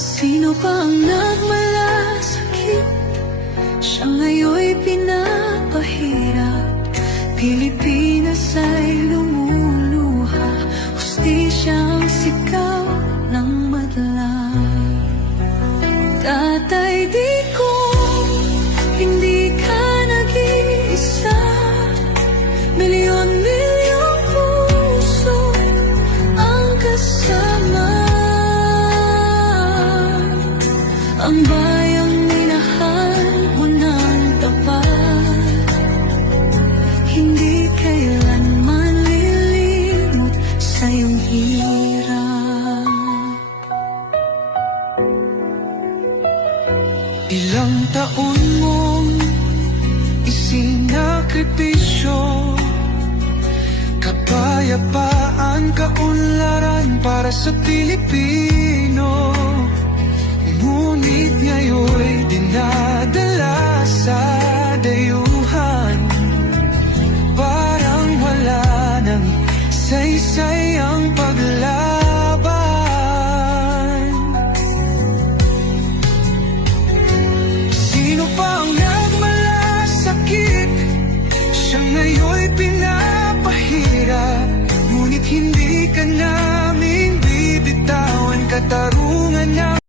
Sino pa ang nagmalasakit? Siya ngayon'y pinapahirap. Pilipinas ay lumuluha, hustisya ang sigaw ng madlang. Tatay, di ko hindi ka nag-iisa. Milyon-milyong puso ang kasama. Ang bayang minahal mo ng tapat, hindi kailanman lilimot sa iyong hirap. Ilang taon mong isinakripisyo, kapayapaan, kaunlaran para sa Pilipino. Ngunit ngayon'y dinadala sa dayuhan, parang wala nang saysay ang paglaban. Sino pa ang nagmalasakit? Siya ngayon'y pinapahirap. Ngunit hindi ka namin bibitawan, katarungan na